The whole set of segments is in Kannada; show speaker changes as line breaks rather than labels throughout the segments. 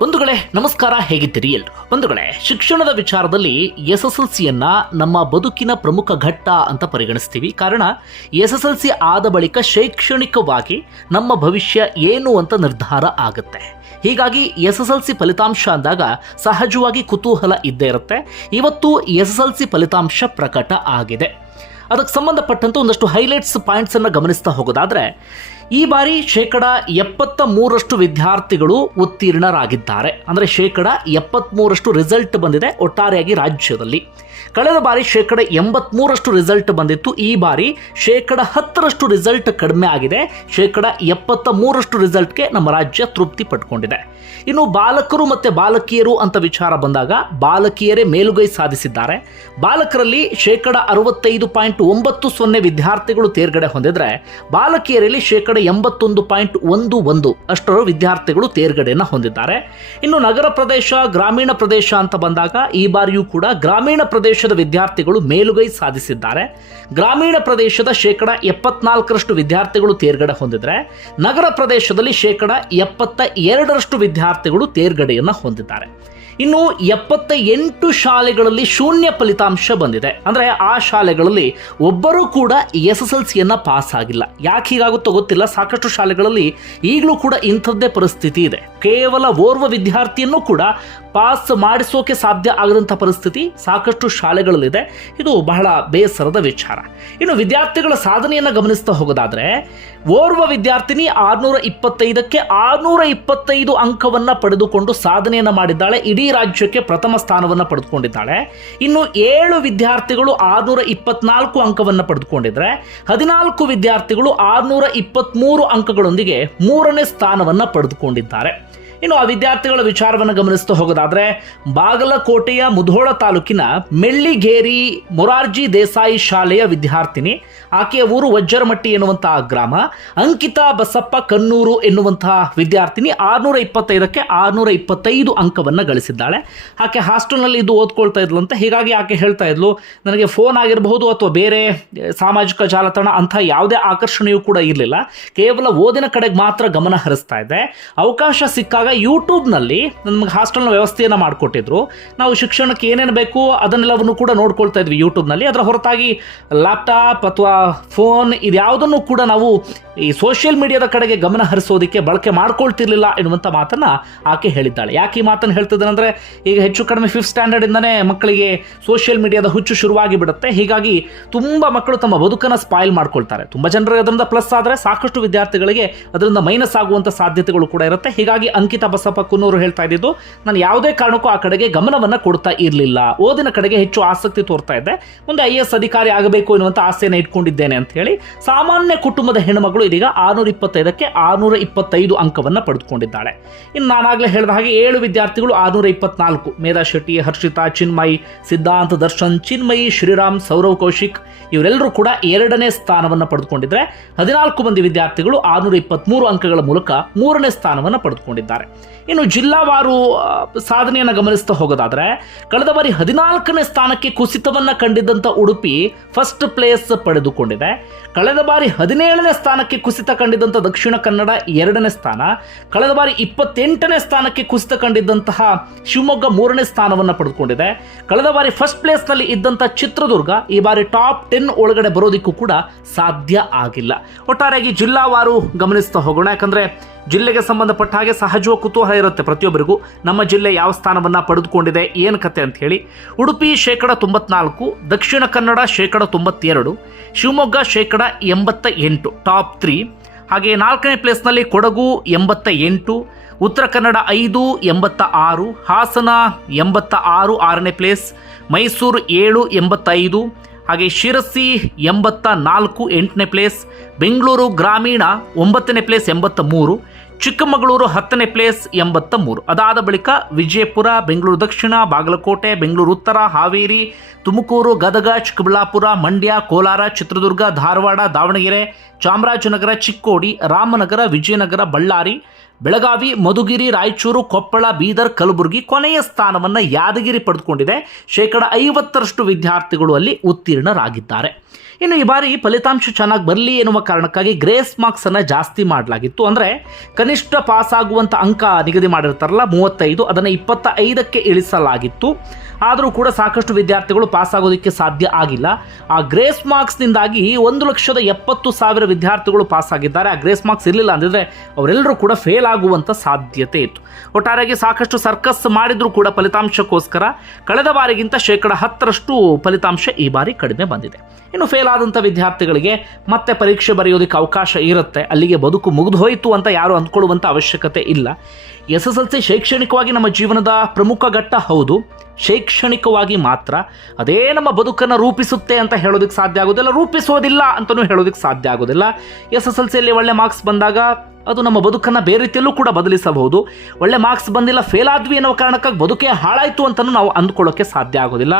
ಬಂಧುಗಳೇ, ನಮಸ್ಕಾರ, ಹೇಗಿದ್ದೀರಿ ಎಲ್ರು? ಬಂಧುಗಳೇ, ಶಿಕ್ಷಣದ ವಿಚಾರದಲ್ಲಿ ಎಸ್ ಎಸ್ ಎಲ್ ಸಿಯನ್ನ ನಮ್ಮ ಬದುಕಿನ ಪ್ರಮುಖ ಘಟ್ಟ ಅಂತ ಪರಿಗಣಿಸ್ತೀವಿ. ಕಾರಣ ಎಸ್ ಎಸ್ ಎಲ್ ಸಿ ಆದ ಬಳಿಕ ಶೈಕ್ಷಣಿಕವಾಗಿ ನಮ್ಮ ಭವಿಷ್ಯ ಏನು ಅಂತ ನಿರ್ಧಾರ ಆಗುತ್ತೆ. ಹೀಗಾಗಿ ಎಸ್ ಎಸ್ ಎಲ್ ಸಿ ಫಲಿತಾಂಶ ಅಂದಾಗ ಸಹಜವಾಗಿ ಕುತೂಹಲ ಇದ್ದೇ ಇರುತ್ತೆ. ಇವತ್ತು ಎಸ್ ಎಸ್ ಎಲ್ ಸಿ ಫಲಿತಾಂಶ ಪ್ರಕಟ ಆಗಿದೆ. ಅದಕ್ಕೆ ಸಂಬಂಧಪಟ್ಟಂತೆ ಒಂದಷ್ಟು ಹೈಲೈಟ್ಸ್ ಪಾಯಿಂಟ್ಸನ್ನು ಗಮನಿಸ್ತಾ ಹೋಗೋದಾದ್ರೆ ಈ ಬಾರಿ ಶೇಕಡ ಎಪ್ಪತ್ತ ಮೂರಷ್ಟು ವಿದ್ಯಾರ್ಥಿಗಳು ಉತ್ತೀರ್ಣರಾಗಿದ್ದಾರೆ. ಅಂದರೆ ಶೇಕಡ ಎಪ್ಪತ್ತ್ಮೂರಷ್ಟು ರಿಸಲ್ಟ್ ಬಂದಿದೆ ಒಟ್ಟಾರೆಯಾಗಿ ರಾಜ್ಯದಲ್ಲಿ. ಕಳೆದ ಬಾರಿ ಶೇಕಡ ಎಂಬತ್ಮೂರಷ್ಟು ರಿಸಲ್ಟ್ ಬಂದಿತ್ತು. ಈ ಬಾರಿ ಶೇಕಡ ಹತ್ತರಷ್ಟು ರಿಸಲ್ಟ್ ಕಡಿಮೆ ಆಗಿದೆ. ಶೇಕಡ ಎಪ್ಪತ್ತ ಮೂರಷ್ಟು ರಿಸಲ್ಟ್ಗೆ ನಮ್ಮ ರಾಜ್ಯ ತೃಪ್ತಿ ಪಡ್ಕೊಂಡಿದೆ. ಇನ್ನು ಬಾಲಕರು ಮತ್ತು ಬಾಲಕಿಯರು ಅಂತ ವಿಚಾರ ಬಂದಾಗ ಬಾಲಕಿಯರೇ ಮೇಲುಗೈ ಸಾಧಿಸಿದ್ದಾರೆ. ಬಾಲಕರಲ್ಲಿ ಶೇಕಡ ಅರವತ್ತೈದು ಪಾಯಿಂಟ್ ಒಂಬತ್ತು ಸೊನ್ನೆ ವಿದ್ಯಾರ್ಥಿಗಳು ತೇರ್ಗಡೆ ಹೊಂದಿದ್ರೆ ಬಾಲಕಿಯರಲ್ಲಿ ಶೇಕಡ ಎಂಬತ್ತೊಂದು ಪಾಯಿಂಟ್ ಒಂದು ಒಂದು ಅಷ್ಟರ ವಿದ್ಯಾರ್ಥಿಗಳು ತೇರ್ಗಡೆಯನ್ನು ಹೊಂದಿದ್ದಾರೆ. ಇನ್ನು ನಗರ ಪ್ರದೇಶ, ಗ್ರಾಮೀಣ ಪ್ರದೇಶ ಅಂತ ಬಂದಾಗ ಈ ಬಾರಿಯೂ ಕೂಡ ಗ್ರಾಮೀಣ ಪ್ರದೇಶದ ವಿದ್ಯಾರ್ಥಿಗಳು ಮೇಲುಗೈ ಸಾಧಿಸಿದ್ದಾರೆ. ಗ್ರಾಮೀಣ ಪ್ರದೇಶದ ಶೇಕಡ ಎಪ್ಪತ್ನಾಲ್ಕರಷ್ಟು ವಿದ್ಯಾರ್ಥಿಗಳು ತೇರ್ಗಡೆ ಹೊಂದಿದ್ರೆ ನಗರ ಪ್ರದೇಶದಲ್ಲಿ ಶೇಕಡ ಎಪ್ಪತ್ತ ಎರಡರಷ್ಟು ವಿದ್ಯಾರ್ಥಿಗಳು ತೇರ್ಗಡೆಯನ್ನು ಹೊಂದಿದ್ದಾರೆ. ಇನ್ನು ಎಪ್ಪತ್ತ ಎಂಟು ಶಾಲೆಗಳಲ್ಲಿ ಶೂನ್ಯ ಫಲಿತಾಂಶ ಬಂದಿದೆ. ಅಂದರೆ ಆ ಶಾಲೆಗಳಲ್ಲಿ ಒಬ್ಬರೂ ಕೂಡ ಎಸ್ ಎಸ್ ಎಲ್ ಸಿಯನ್ನು ಪಾಸ್ ಆಗಿಲ್ಲ. ಯಾಕೆ ಹೀಗಾಗುತ್ತೋ ಗೊತ್ತಿಲ್ಲ. ಸಾಕಷ್ಟು ಶಾಲೆಗಳಲ್ಲಿ ಈಗಲೂ ಕೂಡ ಇಂಥದ್ದೇ ಪರಿಸ್ಥಿತಿ ಇದೆ. ಕೇವಲ ಓರ್ವ ವಿದ್ಯಾರ್ಥಿಯನ್ನು ಕೂಡ ಪಾಸ್ ಮಾಡಿಸೋಕೆ ಸಾಧ್ಯ ಆಗದಂಥ ಪರಿಸ್ಥಿತಿ ಸಾಕಷ್ಟು ಶಾಲೆಗಳಲ್ಲಿದೆ. ಇದು ಬಹಳ ಬೇಸರದ ವಿಚಾರ. ಇನ್ನು ವಿದ್ಯಾರ್ಥಿಗಳ ಸಾಧನೆಯನ್ನು ಗಮನಿಸ್ತಾ ಹೋಗೋದಾದರೆ, ಓರ್ವ ವಿದ್ಯಾರ್ಥಿನಿ ಆರುನೂರ ಇಪ್ಪತ್ತೈದಕ್ಕೆ ಆರುನೂರ ಇಪ್ಪತ್ತೈದು ಅಂಕವನ್ನು ಪಡೆದುಕೊಂಡು ಸಾಧನೆಯನ್ನು ಮಾಡಿದ್ದಾಳೆ. ಇಡೀ ರಾಜ್ಯಕ್ಕೆ ಪ್ರಥಮ ಸ್ಥಾನವನ್ನು ಪಡೆದುಕೊಂಡಿದ್ದಾಳೆ. ಇನ್ನು ಏಳು ವಿದ್ಯಾರ್ಥಿಗಳು ಆರುನೂರ ಇಪ್ಪತ್ನಾಲ್ಕು ಅಂಕವನ್ನು ಪಡೆದುಕೊಂಡಿದ್ರೆ, ಹದಿನಾಲ್ಕು ವಿದ್ಯಾರ್ಥಿಗಳು ಆರುನೂರ ಇಪ್ಪತ್ತ್ಮೂರು ಅಂಕಗಳೊಂದಿಗೆ ಮೂರನೇ ಸ್ಥಾನವನ್ನು ಪಡೆದುಕೊಂಡಿದ್ದಾರೆ. ಇನ್ನು ಆ ವಿದ್ಯಾರ್ಥಿಗಳ ವಿಚಾರವನ್ನು ಗಮನಿಸ್ತಾ ಹೋಗೋದಾದ್ರೆ, ಬಾಗಲಕೋಟೆಯ ಮುಧೋಳ ತಾಲೂಕಿನ ಮೆಳ್ಳಿಗೇರಿ ಮೊರಾರ್ಜಿ ದೇಸಾಯಿ ಶಾಲೆಯ ವಿದ್ಯಾರ್ಥಿನಿ, ಆಕೆಯ ಊರು ವಜ್ರಮಟ್ಟಿ ಎನ್ನುವಂತಹ ಗ್ರಾಮ, ಅಂಕಿತಾ ಬಸಪ್ಪ ಕನ್ನೂರು ಎನ್ನುವಂತಹ ವಿದ್ಯಾರ್ಥಿನಿ ಆರುನೂರ ಇಪ್ಪತ್ತೈದಕ್ಕೆ ಆರುನೂರ ಇಪ್ಪತ್ತೈದು ಅಂಕವನ್ನು ಗಳಿಸಿದ್ದಾಳೆ. ಆಕೆ ಹಾಸ್ಟೆಲ್ನಲ್ಲಿ ಇದು ಓದ್ಕೊಳ್ತಾ ಅಂತ ಹೀಗಾಗಿ ಆಕೆ ಹೇಳ್ತಾ ಇದ್ಲು, ನನಗೆ ಫೋನ್ ಆಗಿರಬಹುದು ಅಥವಾ ಬೇರೆ ಸಾಮಾಜಿಕ ಜಾಲತಾಣ ಅಂಥ ಯಾವುದೇ ಆಕರ್ಷಣೆಯೂ ಕೂಡ ಇರಲಿಲ್ಲ. ಕೇವಲ ಓದಿನ ಕಡೆಗೆ ಮಾತ್ರ ಗಮನ ಹರಿಸ್ತಾ ಇದ್ದೆ. ಅವಕಾಶ ಸಿಕ್ಕಾಗ ಯೂಟ್ಯೂಬ್ನಲ್ಲಿ ನಮಗೆ ಹಾಸ್ಟೆಲ್ನ ವ್ಯವಸ್ಥೆಯನ್ನು ಮಾಡಿಕೊಟ್ಟಿದ್ರು. ನಾವು ಶಿಕ್ಷಣಕ್ಕೆ ಏನೇನು ಬೇಕು ಅದನ್ನೆಲ್ಲವನ್ನು ಕೂಡ ನೋಡ್ಕೊಳ್ತಾ ಇದ್ವಿ ಯೂಟ್ಯೂಬ್ನಲ್ಲಿ. ಅದರ ಹೊರತಾಗಿ ಲ್ಯಾಪ್ಟಾಪ್ ಅಥವಾ ಫೋನ್ ಇದ್ಯಾವುದನ್ನು ಕೂಡ ನಾವು ಈ ಸೋಷಿಯಲ್ ಮೀಡಿಯಾದ ಕಡೆಗೆ ಗಮನ ಹರಿಸೋದಕ್ಕೆ ಬಳಕೆ ಮಾಡ್ಕೊಳ್ತಿರ್ಲಿಲ್ಲ ಎನ್ನುವಂಥ ಮಾತನ್ನು ಆಕೆ ಹೇಳಿದ್ದಾಳೆ. ಯಾಕೆ ಈ ಮಾತನ್ನು ಹೇಳ್ತಿದ್ದಾನೆ ಈಗ ಹೆಚ್ಚು ಕಡಿಮೆ ಫಿಫ್ತ್ ಸ್ಟ್ಯಾಂಡರ್ಡಿಂದನೇ ಮಕ್ಕಳಿಗೆ ಸೋಷಿಯಲ್ ಮೀಡಿಯಾದ ಹುಚ್ಚು ಶುರುವಾಗಿ ಬಿಡುತ್ತೆ ಹೀಗಾಗಿ ತುಂಬ ಮಕ್ಕಳು ತಮ್ಮ ಬದುಕನ್ನು ಸ್ಪಾಯಿಲ್ ಮಾಡ್ಕೊಳ್ತಾರೆ. ತುಂಬ ಜನರಿಗೆ ಅದರಿಂದ ಪ್ಲಸ್ ಆದರೆ ಸಾಕಷ್ಟು ವಿದ್ಯಾರ್ಥಿಗಳಿಗೆ ಅದರಿಂದ ಮೈನಸ್ ಆಗುವಂಥ ಸಾಧ್ಯತೆಗಳು ಕೂಡ ಇರುತ್ತೆ. ಹೀಗಾಗಿ ಅಂಕಿತ ಬಸಪ್ಪ ಕುನ್ನೂರು ಹೇಳ್ತಾ ಇದ್ದಿದ್ದು, ನಾನು ಯಾವುದೇ ಕಾರಣಕ್ಕೂ ಆ ಕಡೆಗೆ ಗಮನವನ್ನು ಕೊಡ್ತಾ ಇರಲಿಲ್ಲ. ಓದಿನ ಕಡೆಗೆ ಹೆಚ್ಚು ಆಸಕ್ತಿ ತೋರ್ತಾ ಇದ್ದೆ. ಮುಂದೆ ಐ ಎಸ್ ಅಧಿಕಾರಿ ಆಗಬೇಕು ಎನ್ನುವಂಥ ಆಸೆಯನ್ನು ಇಟ್ಕೊಂಡಿದ್ದೇನೆ ಅಂತ ಹೇಳಿ, ಸಾಮಾನ್ಯ ಕುಟುಂಬದ ಹೆಣ್ಣುಮಗಳು ಇದೀಗ ಆರುನೂರ ಇಪ್ಪತ್ತೈದಕ್ಕೆ ಆರುನೂರ ಇಪ್ಪತ್ತೈದು ಅಂಕವನ್ನು ಪಡೆದುಕೊಂಡಿದ್ದಾಳೆ. ಇನ್ನು ನಾನಾಗಲೇ ಹೇಳಿದ ಹಾಗೆ ಏಳು ವಿದ್ಯಾರ್ಥಿಗಳು ಆರುನೂರ ಇಪ್ಪತ್ನಾಲ್ಕು. ಮೇಧಾ ಶೆಟ್ಟಿ, ಹರ್ಷಿತಾ, ಚಿನ್ಮಯಿ, ಸಿದ್ಧಾಂತ, ದರ್ಶನ್, ಚಿನ್ಮಯಿ, ಶ್ರೀರಾಮ್, ಸೌರವ್ ಕೌಶಿಕ್ ಇವರೆಲ್ಲರೂ ಕೂಡ ಎರಡನೇ ಸ್ಥಾನವನ್ನು ಪಡೆದುಕೊಂಡಿದ್ದಾರೆ ಹದಿನಾಲ್ಕು ಮಂದಿ ವಿದ್ಯಾರ್ಥಿಗಳು ಆರುನೂರ ಇಪ್ಪತ್ತ್ಮೂರು ಅಂಕಗಳ ಮೂಲಕ ಮೂರನೇ ಸ್ಥಾನವನ್ನು ಪಡೆದುಕೊಂಡಿದ್ದಾರೆ. ಇನ್ನು ಜಿಲ್ಲಾವಾರು ಸಾಧನೆಯನ್ನು ಗಮನಿಸ್ತಾ ಹೋಗೋದಾದ್ರೆ, ಕಳೆದ ಬಾರಿ ಹದಿನಾಲ್ಕನೇ ಸ್ಥಾನಕ್ಕೆ ಕುಸಿತವನ್ನು ಕಂಡಿದ್ದಂಥ ಉಡುಪಿ ಫಸ್ಟ್ ಪ್ಲೇಸ್ ಪಡೆದುಕೊಂಡಿದೆ. ಕಳೆದ ಬಾರಿ ಹದಿನೇಳನೇ ಸ್ಥಾನಕ್ಕೆ ಕುಸಿತ ಕಂಡಿದ್ದಂಥ ದಕ್ಷಿಣ ಕನ್ನಡ ಎರಡನೇ ಸ್ಥಾನ. ಕಳೆದ ಬಾರಿ ಇಪ್ಪತ್ತೆಂಟನೇ ಸ್ಥಾನಕ್ಕೆ ಕುಸಿತ ಕಂಡಿದ್ದಂತಹ ಶಿವಮೊಗ್ಗ ಮೂರನೇ ಸ್ಥಾನವನ್ನು ಪಡೆದುಕೊಂಡಿದೆ. ಕಳೆದ ಬಾರಿ ಫಸ್ಟ್ ಪ್ಲೇಸ್ನಲ್ಲಿ ಇದ್ದಂಥ ಚಿತ್ರದುರ್ಗ ಈ ಬಾರಿ ಟಾಪ್ ಟೆನ್ ಒಳಗಡೆ ಬರೋದಿಕ್ಕೂ ಕೂಡ ಸಾಧ್ಯ ಆಗಿಲ್ಲ. ಒಟ್ಟಾರೆಯಾಗಿ ಜಿಲ್ಲಾವಾರು ಗಮನಿಸ್ತಾ ಹೋಗೋಣ. ಯಾಕಂದ್ರೆ ಜಿಲ್ಲೆಗೆ ಸಂಬಂಧಪಟ್ಟ ಹಾಗೆ ಸಹಜವ ಕುತೂಹಲ ಇರುತ್ತೆ ಪ್ರತಿಯೊಬ್ಬರಿಗೂ. ನಮ್ಮ ಜಿಲ್ಲೆ ಯಾವ ಸ್ಥಾನವನ್ನು ಪಡೆದುಕೊಂಡಿದೆ, ಏನು ಕತೆ ಅಂತ ಹೇಳಿ. ಉಡುಪಿ ಶೇಕಡ ತೊಂಬತ್ನಾಲ್ಕು, ದಕ್ಷಿಣ ಕನ್ನಡ ಶೇಕಡ ತೊಂಬತ್ತೆರಡು, ಶಿವಮೊಗ್ಗ ಶೇಕಡ ಎಂಬತ್ತ ಎಂಟು ಟಾಪ್ ತ್ರೀ. ಹಾಗೆ ನಾಲ್ಕನೇ ಪ್ಲೇಸ್ನಲ್ಲಿ ಕೊಡಗು ಎಂಬತ್ತ ಎಂಟು ಉತ್ತರ ಕನ್ನಡ ಐದು ಎಂಬತ್ತ ಆರು ಹಾಸನ ಎಂಬತ್ತ ಆರು ಆರನೇ ಪ್ಲೇಸ್, ಮೈಸೂರು ಏಳು, ಎಂಬತ್ತೈದು. ಹಾಗೆ ಶಿರಸಿ ಎಂಬತ್ತ ನಾಲ್ಕು, ಎಂಟನೇ ಪ್ಲೇಸ್, ಬೆಂಗಳೂರು ಗ್ರಾಮೀಣ ಒಂಬತ್ತನೇ ಪ್ಲೇಸ್, ಎಂಬತ್ತ ಮೂರು. ಚಿಕ್ಕಮಗಳೂರು ಹತ್ತನೇ ಪ್ಲೇಸ್ ಎಂಬತ್ತ ಮೂರು. ಅದಾದ ಬಳಿಕ ವಿಜಯಪುರ, ಬೆಂಗಳೂರು ದಕ್ಷಿಣ, ಬಾಗಲಕೋಟೆ, ಬೆಂಗಳೂರು ಉತ್ತರ, ಹಾವೇರಿ, ತುಮಕೂರು, ಗದಗ, ಚಿಕ್ಕಬಳ್ಳಾಪುರ, ಮಂಡ್ಯ, ಕೋಲಾರ, ಚಿತ್ರದುರ್ಗ, ಧಾರವಾಡ, ದಾವಣಗೆರೆ, ಚಾಮರಾಜನಗರ, ಚಿಕ್ಕೋಡಿ, ರಾಮನಗರ, ವಿಜಯನಗರ, ಬಳ್ಳಾರಿ, ಬೆಳಗಾವಿ, ಮಧುಗಿರಿ, ರಾಯಚೂರು, ಕೊಪ್ಪಳ, ಬೀದರ್, ಕಲಬುರಗಿ ಕೊನೆಯ ಸ್ಥಾನವನ್ನು ಯಾದಗಿರಿ ಪಡೆದುಕೊಂಡಿದೆ. ಶೇಕಡ ಐವತ್ತರಷ್ಟು ವಿದ್ಯಾರ್ಥಿಗಳು ಅಲ್ಲಿ ಉತ್ತೀರ್ಣರಾಗಿದ್ದಾರೆ. ಇನ್ನು ಈ ಬಾರಿ ಫಲಿತಾಂಶ ಚೆನ್ನಾಗಿ ಬರಲಿ ಎನ್ನುವ ಕಾರಣಕ್ಕಾಗಿ ಗ್ರೇಸ್ ಮಾರ್ಕ್ಸ್ ಅನ್ನ ಜಾಸ್ತಿ ಮಾಡಲಾಗಿತ್ತು. ಅಂದ್ರೆ ಕನಿಷ್ಠ ಪಾಸ್ ಆಗುವಂತ ಅಂಕ ನಿಗದಿ ಮಾಡಿರ್ತಾರಲ್ಲ, ಮೂವತ್ತೈದು, ಅದನ್ನು ಇಪ್ಪತ್ತ ಐದಕ್ಕೆ ಇಳಿಸಲಾಗಿತ್ತು. ಆದರೂ ಕೂಡ ಸಾಕಷ್ಟು ವಿದ್ಯಾರ್ಥಿಗಳು ಪಾಸ್ ಆಗೋದಕ್ಕೆ ಸಾಧ್ಯ ಆಗಿಲ್ಲ. ಆ ಗ್ರೇಸ್ ಮಾರ್ಕ್ಸ್ನಿಂದಾಗಿ ಒಂದು ಲಕ್ಷದ ಎಪ್ಪತ್ತು ಸಾವಿರ ವಿದ್ಯಾರ್ಥಿಗಳು ಪಾಸ್ ಆಗಿದ್ದಾರೆ. ಆ ಗ್ರೇಸ್ ಮಾರ್ಕ್ಸ್ ಇರಲಿಲ್ಲ ಅಂದಿದ್ರೆ ಅವರೆಲ್ಲರೂ ಕೂಡ ಫೇಲ್ ಆಗುವಂಥ ಸಾಧ್ಯತೆ ಇತ್ತು. ಒಟ್ಟಾರೆಯಾಗಿ ಸಾಕಷ್ಟು ಸರ್ಕಸ್ ಮಾಡಿದರೂ ಕೂಡ ಫಲಿತಾಂಶಕ್ಕೋಸ್ಕರ ಕಳೆದ ಬಾರಿಗಿಂತ ಶೇಕಡ ಹತ್ತರಷ್ಟು ಫಲಿತಾಂಶ ಈ ಬಾರಿ ಕಡಿಮೆ ಬಂದಿದೆ. ಇನ್ನು ಫೇಲ್ ಆದಂಥ ವಿದ್ಯಾರ್ಥಿಗಳಿಗೆ ಮತ್ತೆ ಪರೀಕ್ಷೆ ಬರೆಯೋದಕ್ಕೆ ಅವಕಾಶ ಇರುತ್ತೆ. ಅಲ್ಲಿಗೆ ಬದುಕು ಮುಗಿದು ಹೋಯಿತು ಅಂತ ಯಾರು ಅಂದ್ಕೊಳ್ಳುವಂಥ ಅವಶ್ಯಕತೆ ಇಲ್ಲ. ಎಸ್ ಎಸ್ ಎಲ್ ಸಿ ಶೈಕ್ಷಣಿಕವಾಗಿ ನಮ್ಮ ಜೀವನದ ಪ್ರಮುಖ ಘಟ್ಟ ಹೌದು. ಶೈಕ್ಷಣಿಕವಾಗಿ ಮಾತ್ರ. ಅದೇ ನಮ್ಮ ಬದುಕನ್ನು ರೂಪಿಸುತ್ತೆ ಅಂತ ಹೇಳೋದಕ್ಕೆ ಸಾಧ್ಯ ಆಗೋದಿಲ್ಲ. ರೂಪಿಸೋದಿಲ್ಲ ಅಂತಲೂ ಹೇಳೋದಕ್ಕೆ ಸಾಧ್ಯ ಆಗೋದಿಲ್ಲ. ಎಸ್ ಎಸ್ ಎಲ್ ಸಿಯಲ್ಲಿ ಒಳ್ಳೆ ಮಾರ್ಕ್ಸ್ ಬಂದಾಗ ಅದು ನಮ್ಮ ಬದುಕನ್ನು ಬೇರೆ ರೀತಿಯಲ್ಲೂ ಕೂಡ ಬದಲಿಸಬಹುದು. ಒಳ್ಳೆ ಮಾರ್ಕ್ಸ್ ಬಂದಿಲ್ಲ ಫೇಲ್ ಆದ್ವಿ ಅನ್ನೋ ಕಾರಣಕ್ಕಾಗಿ ಬದುಕೇ ಹಾಳಾಯಿತು ಅಂತಲೂ ನಾವು ಅಂದ್ಕೊಳ್ಳೋಕ್ಕೆ ಸಾಧ್ಯ ಆಗೋದಿಲ್ಲ.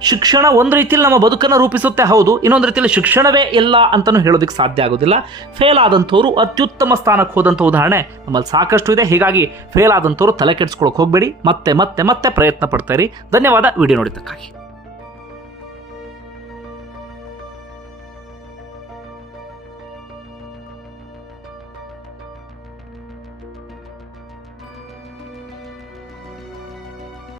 ಶಿಕ್ಷಣ ಒಂದು ರೀತಿಯಲ್ಲಿ ನಮ್ಮ ಬದುಕನ್ನು ರೂಪಿಸುತ್ತೆ, ಹೌದು. ಇನ್ನೊಂದು ರೀತಿಯಲ್ಲಿ ಶಿಕ್ಷಣವೇ ಇಲ್ಲ ಅಂತಲೂ ಹೇಳೋದಕ್ಕೆ ಸಾಧ್ಯ ಆಗೋದಿಲ್ಲ. ಫೇಲ್ ಆದಂಥವ್ರು ಅತ್ಯುತ್ತಮ ಸ್ಥಾನಕ್ಕೆ ಹೋದಂಥ ಉದಾಹರಣೆ ನಮ್ಮಲ್ಲಿ ಸಾಕಷ್ಟು ಇದೆ. ಹೀಗಾಗಿ ಫೇಲ್ ಆದಂಥವ್ರು ತಲೆ ಕೆಡಿಸ್ಕೊಳಕ್ಕೆ ಹೋಗಬೇಡಿ. ಮತ್ತೆ ಮತ್ತೆ ಮತ್ತೆ ಪ್ರಯತ್ನ ಪಡ್ತಾ ಧನ್ಯವಾದ. ವಿಡಿಯೋ ನೋಡಿದ್ದಕ್ಕಾಗಿ.